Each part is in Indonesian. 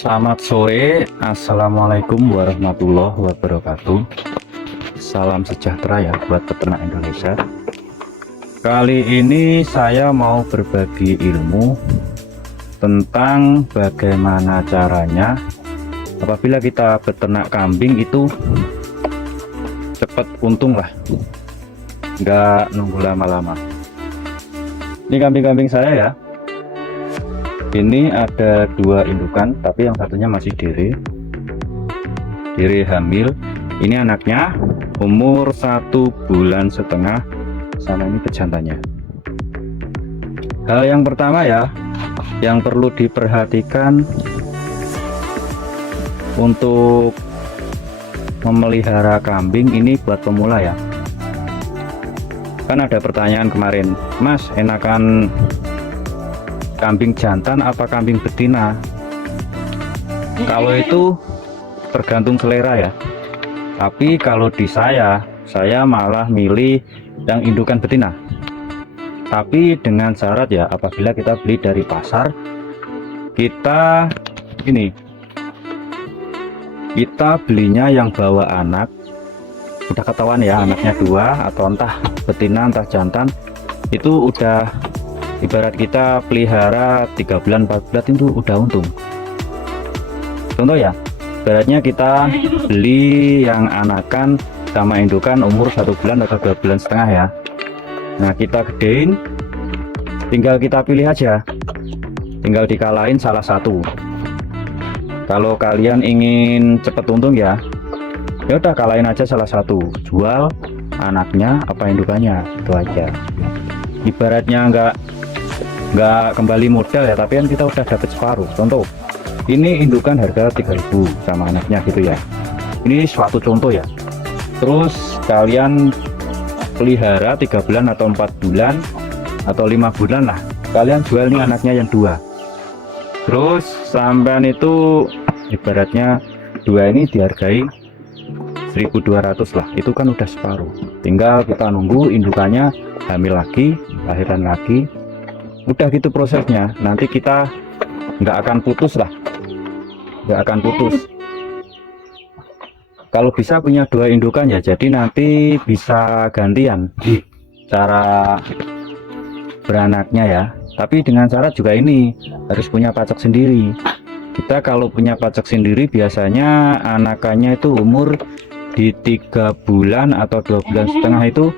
Selamat sore, Assalamualaikum warahmatullahi wabarakatuh. Salam sejahtera ya buat peternak Indonesia. Kali ini saya mau berbagi ilmu tentang bagaimana caranya apabila kita beternak kambing itu cepat untung lah, nggak nunggu lama-lama. Ini kambing-kambing saya ya. Ini ada dua indukan, tapi yang satunya masih diri hamil. Ini anaknya umur 1,5 bulan, sama ini bejantannya. Hal yang pertama ya, yang perlu diperhatikan untuk memelihara kambing ini buat pemula ya. Kan ada pertanyaan kemarin, Mas, enakan kambing jantan apa kambing betina? Kalau itu tergantung selera ya, tapi kalau di saya malah milih yang indukan betina, tapi dengan syarat ya, apabila kita beli dari pasar, kita belinya yang bawa anak, udah ketahuan ya anaknya dua, atau entah betina entah jantan, itu udah ibarat kita pelihara 3 bulan 4 bulan itu udah untung. Contoh ya, ibaratnya kita beli yang anakan sama indukan umur 1 bulan atau 2,5 bulan ya. Nah, kita gedein, tinggal kita pilih aja, tinggal dikalahin salah satu. Kalau kalian ingin cepet untung ya udah kalahin aja salah satu, jual anaknya apa indukannya, itu aja. Ibaratnya nggak kembali modal ya, tapi kan kita udah dapat separuh. Contoh, ini indukan harga 3.000 sama anaknya gitu ya, ini suatu contoh ya. Terus kalian pelihara 3 bulan atau 4 bulan atau 5 bulan lah, kalian jual nih anaknya yang dua, terus sampean itu ibaratnya dua ini dihargai 1.200 lah, itu kan udah separuh. Tinggal kita nunggu indukannya hamil lagi, lahiran lagi, udah gitu prosesnya. Nanti kita nggak akan putus lah, nggak akan putus. Kalau bisa punya dua indukan ya, jadi nanti bisa gantian cara beranaknya ya. Tapi dengan syarat juga ini harus punya pacak sendiri. Kita kalau punya pacak sendiri biasanya anakannya itu umur di 3 bulan atau 2,5 bulan itu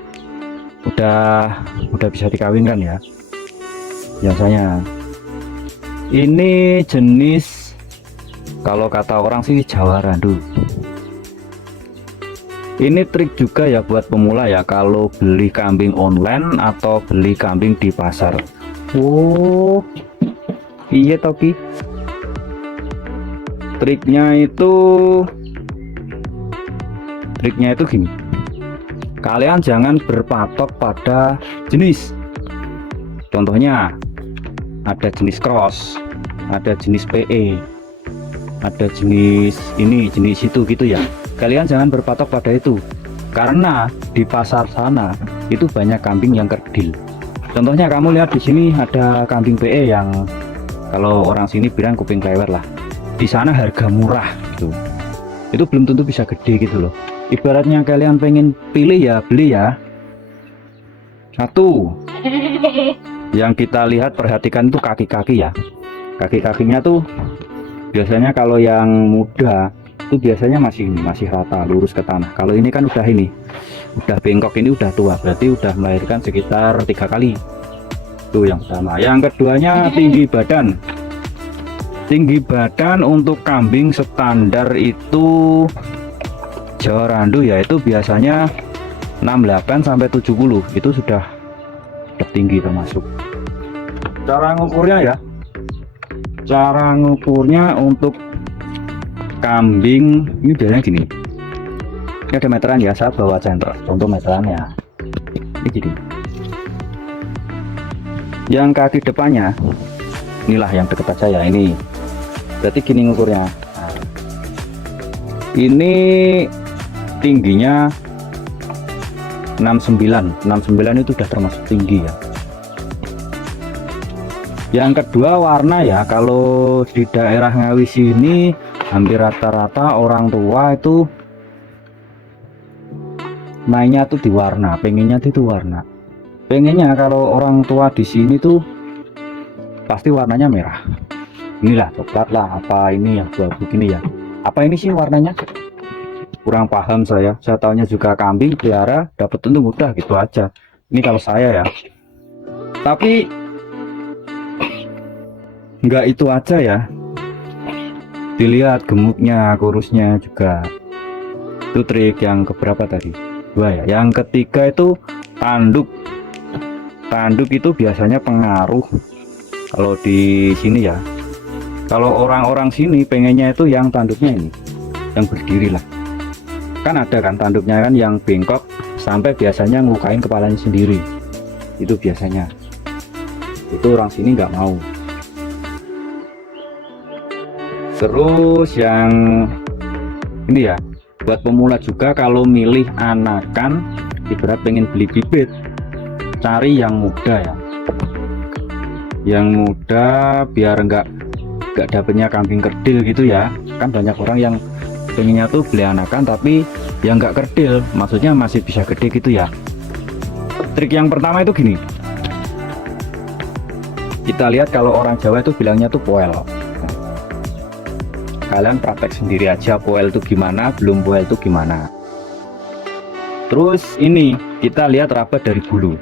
udah bisa dikawinkan ya. Biasanya ini jenis, kalau kata orang sih Jawa Randu. Ini trik juga ya buat pemula ya, kalau beli kambing online atau beli kambing di pasar. Oh iya Toki, triknya itu gini, kalian jangan berpatok pada jenis. Contohnya ada jenis cross, ada jenis PE, ada jenis ini, jenis itu gitu ya. Kalian jangan berpatok pada itu, karena di pasar sana itu banyak kambing yang kerdil. Contohnya kamu lihat di sini ada kambing PE yang kalau orang sini bilang kuping klewer lah. Di sana harga murah gitu. Itu belum tentu bisa gede gitu loh. Ibaratnya kalian pengen pilih ya, beli ya. Satu yang kita lihat, perhatikan itu kaki-kaki ya. Kaki-kakinya tuh biasanya kalau yang muda itu biasanya masih rata lurus ke tanah. Kalau ini kan udah bengkok, ini udah tua, berarti udah melahirkan sekitar 3 kali. Itu yang pertama. Yang keduanya tinggi badan. Tinggi badan untuk kambing standar itu Jawa Randu ya, itu biasanya 68 sampai 70, itu sudah tinggi termasuk. Cara ngukurnya untuk kambing ini biasanya gini, ini ada meteran ya, saya bawa contoh meterannya ini gini. Yang kaki depannya inilah yang deket aja ya, ini berarti gini ngukurnya. Nah, ini tingginya 69 itu udah termasuk tinggi ya. Yang kedua warna ya, kalau di daerah Ngawi sini hampir rata-rata orang tua itu mainnya tuh di warna, pengennya itu warna. Pengennya kalau orang tua di sini tuh pasti warnanya merah. Inilah coklat lah, apa ini yang abu gini ya. Apa ini sih warnanya? Kurang paham saya. Saya tahunya juga kambing pelihara dapat untung udah gitu aja. Ini kalau saya ya. Tapi enggak itu aja ya, dilihat gemuknya, kurusnya juga. Itu trik yang keberapa tadi? Dua ya. Yang ketiga itu tanduk. Tanduk itu biasanya pengaruh kalau di sini ya. Kalau orang-orang sini pengennya itu yang tanduknya ini, yang berdiri lah. Kan ada kan tanduknya kan yang bengkok sampai biasanya ngukain kepalanya sendiri. Itu biasanya. Itu orang sini nggak mau. Terus yang ini ya, buat pemula juga kalau milih anakan, ibarat pengen beli bibit, cari yang muda ya. Yang muda biar nggak dapetnya kambing kerdil gitu ya. Kan banyak orang yang pengennya tuh beli anakan tapi yang nggak kerdil, maksudnya masih bisa gede gitu ya. Trik yang pertama itu gini, kita lihat kalau orang Jawa itu bilangnya tuh poel. Kalian praktek sendiri aja poel itu gimana, belum poel itu gimana. Terus ini kita lihat rabat dari bulu.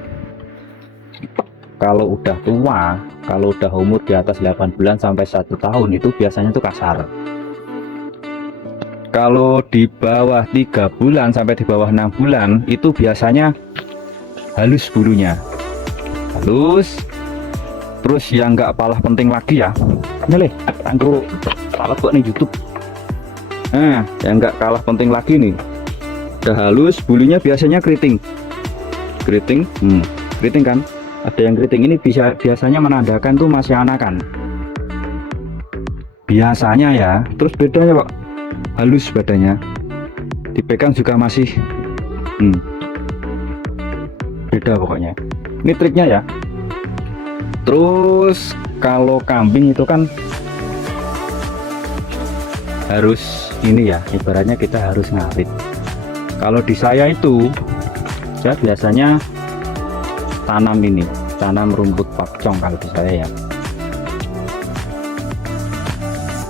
Kalau udah tua, kalau udah umur di atas 8 bulan sampai 1 tahun itu biasanya tuh kasar. Kalau di bawah 3 bulan sampai di bawah 6 bulan itu biasanya halus bulunya, halus. Terus yang nggak kalah penting lagi ya, nyeleh anggur salah kok nih YouTube. Nah, yang nggak kalah penting lagi nih, udah halus bulunya biasanya keriting, keriting kan. Ada yang keriting ini biasanya menandakan tuh masih anakan biasanya ya. Terus bedanya kok halus badannya, dipegang juga masih beda pokoknya. Ini triknya ya. Terus kalau kambing itu kan harus ini ya, ibaratnya kita harus ngarit. Kalau di saya itu saya biasanya tanam rumput pakcong kalau di saya ya.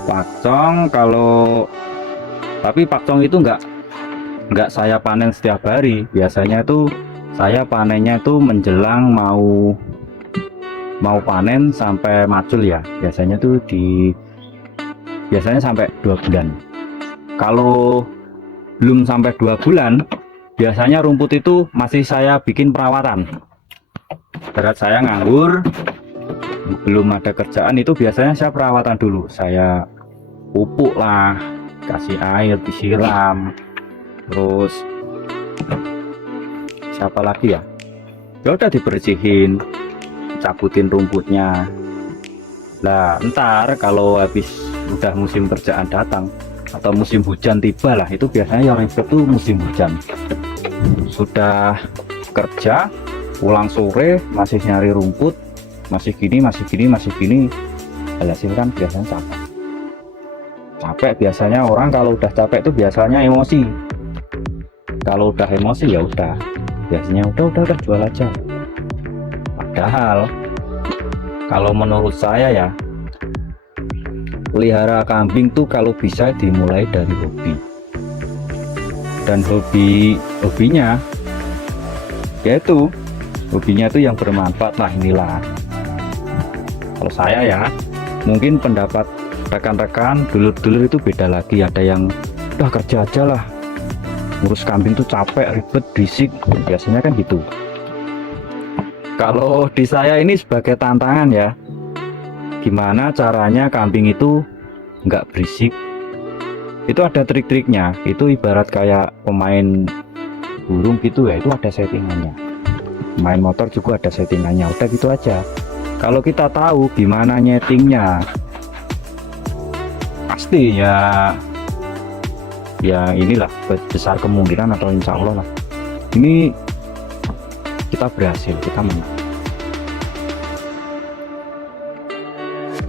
Pakcong tapi pakcong itu enggak saya panen setiap hari. Biasanya tuh saya panennya tuh menjelang mau panen sampai macul ya. Biasanya tuh biasanya sampai 2 bulan. Kalau belum sampai 2 bulan biasanya rumput itu masih saya bikin perawatan. Berat saya nganggur, belum ada kerjaan, itu biasanya saya perawatan dulu. Saya pupuk lah, kasih air, disiram. Terus siapa lagi ya? Ya udah dibersihin, cabutin rumputnya. Nah, ntar kalau habis udah musim kerjaan datang atau musim hujan tiba lah, itu biasanya yang itu musim hujan. Sudah kerja, pulang sore masih nyari rumput, masih gini, hasil kan biasanya capek. Biasanya orang kalau udah capek itu biasanya emosi. Kalau udah emosi ya udah, biasanya udah jual aja. Padahal kalau menurut saya ya, pelihara kambing tuh kalau bisa dimulai dari hobi. Dan hobinya yaitu hobinya itu yang bermanfaat lah. Inilah kalau saya ya. Mungkin pendapat rekan-rekan dulur-dulur itu beda lagi. Ada yang udah kerja aja lah, ngurus kambing tuh capek, ribet, berisik, biasanya kan gitu. Kalau di saya ini sebagai tantangan ya, gimana caranya kambing itu nggak berisik. Itu ada trik-triknya. Itu ibarat kayak pemain burung gitu ya, itu ada settingannya. Main motor juga ada settingannya, udah gitu aja. Kalau kita tahu gimana nyetingnya, pasti ya inilah besar kemungkinan, atau insya Allah lah ini kita berhasil, kita menang.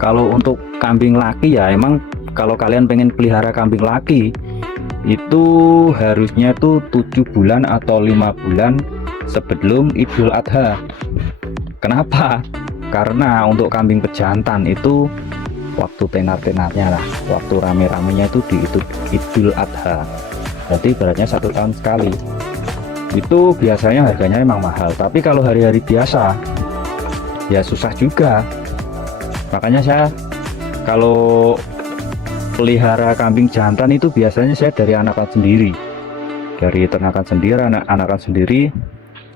Kalau untuk kambing laki ya emang kalau kalian pengen pelihara kambing laki itu harusnya tuh 7 bulan atau 5 bulan sebelum Idul Adha. Kenapa? Karena untuk kambing pejantan itu waktu tenar-tenarnya lah, waktu rame-ramenya itu di Idul Adha. Berarti ibaratnya 1 tahun sekali. Itu biasanya harganya emang mahal. Tapi kalau hari-hari biasa ya susah juga. Makanya saya kalau pelihara kambing jantan itu biasanya saya dari anakan sendiri, dari ternakan sendiri, anakan sendiri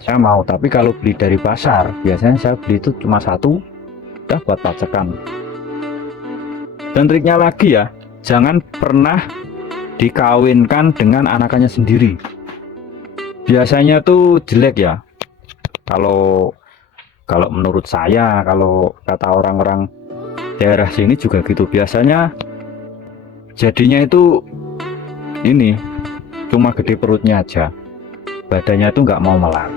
saya mau. Tapi kalau beli dari pasar biasanya saya beli itu cuma 1 udah buat pacekan. Dan triknya lagi ya, jangan pernah dikawinkan dengan anakannya sendiri. Biasanya tuh jelek ya, kalau menurut saya, kalau kata orang-orang daerah sini juga gitu. Biasanya jadinya itu ini cuma gede perutnya aja, badannya itu nggak mau melar.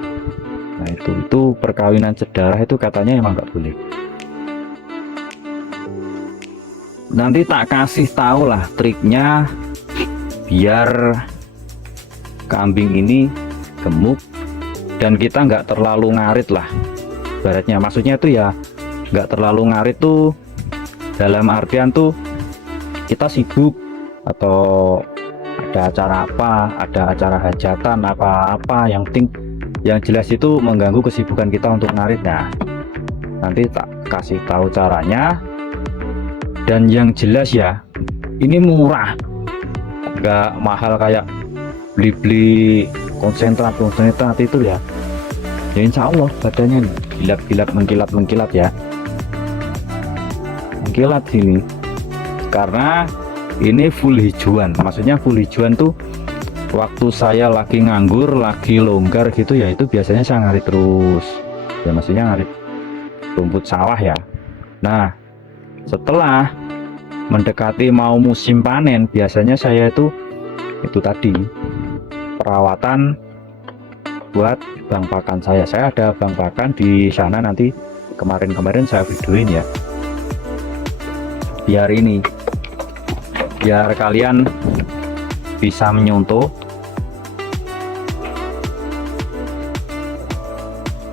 Nah itu perkawinan sedarah itu katanya emang nggak boleh. Nanti tak kasih tahu lah triknya biar kambing ini gemuk dan kita nggak terlalu ngarit lah ibaratnya. Maksudnya itu ya nggak terlalu ngarit tuh dalam artian tuh kita sibuk atau ada acara apa, ada acara hajatan apa-apa, yang jelas itu mengganggu kesibukan kita untuk ngaritnya. Nanti tak kasih tahu caranya. Dan yang jelas ya, ini murah, nggak mahal kayak beli konsentrat itu ya. Ya insya Allah badannya mengkilat ya, mengkilat sini. Karena ini full hijauan. Maksudnya full hijauan tuh waktu saya lagi nganggur, lagi longgar gitu ya, itu biasanya saya ngarit terus ya, maksudnya ngarit rumput sawah ya. Nah setelah mendekati mau musim panen biasanya saya itu tadi perawatan buat bang pakan saya ada bang pakan di sana. Nanti kemarin saya videoin ya, biar kalian bisa menyontoh.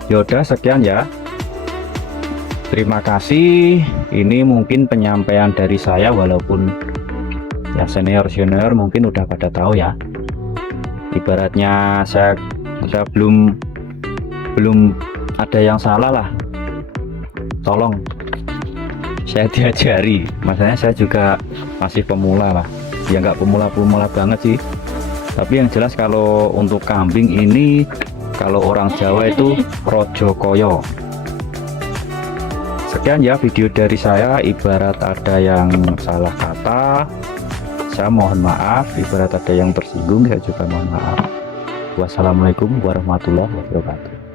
Yaudah sekian ya, terima kasih. Ini mungkin penyampaian dari saya, walaupun ya senior mungkin udah pada tahu ya. Ibaratnya saya belum ada yang salah lah, tolong saya diajari. Maksudnya saya juga masih pemula lah ya, nggak pemula banget sih, tapi yang jelas kalau untuk kambing ini, kalau orang Jawa itu rojo koyo. Sekian ya video dari saya. Ibarat ada yang salah kata, saya mohon maaf. Ibarat ada yang tersinggung, saya juga mohon maaf. Wassalamualaikum warahmatullahi wabarakatuh.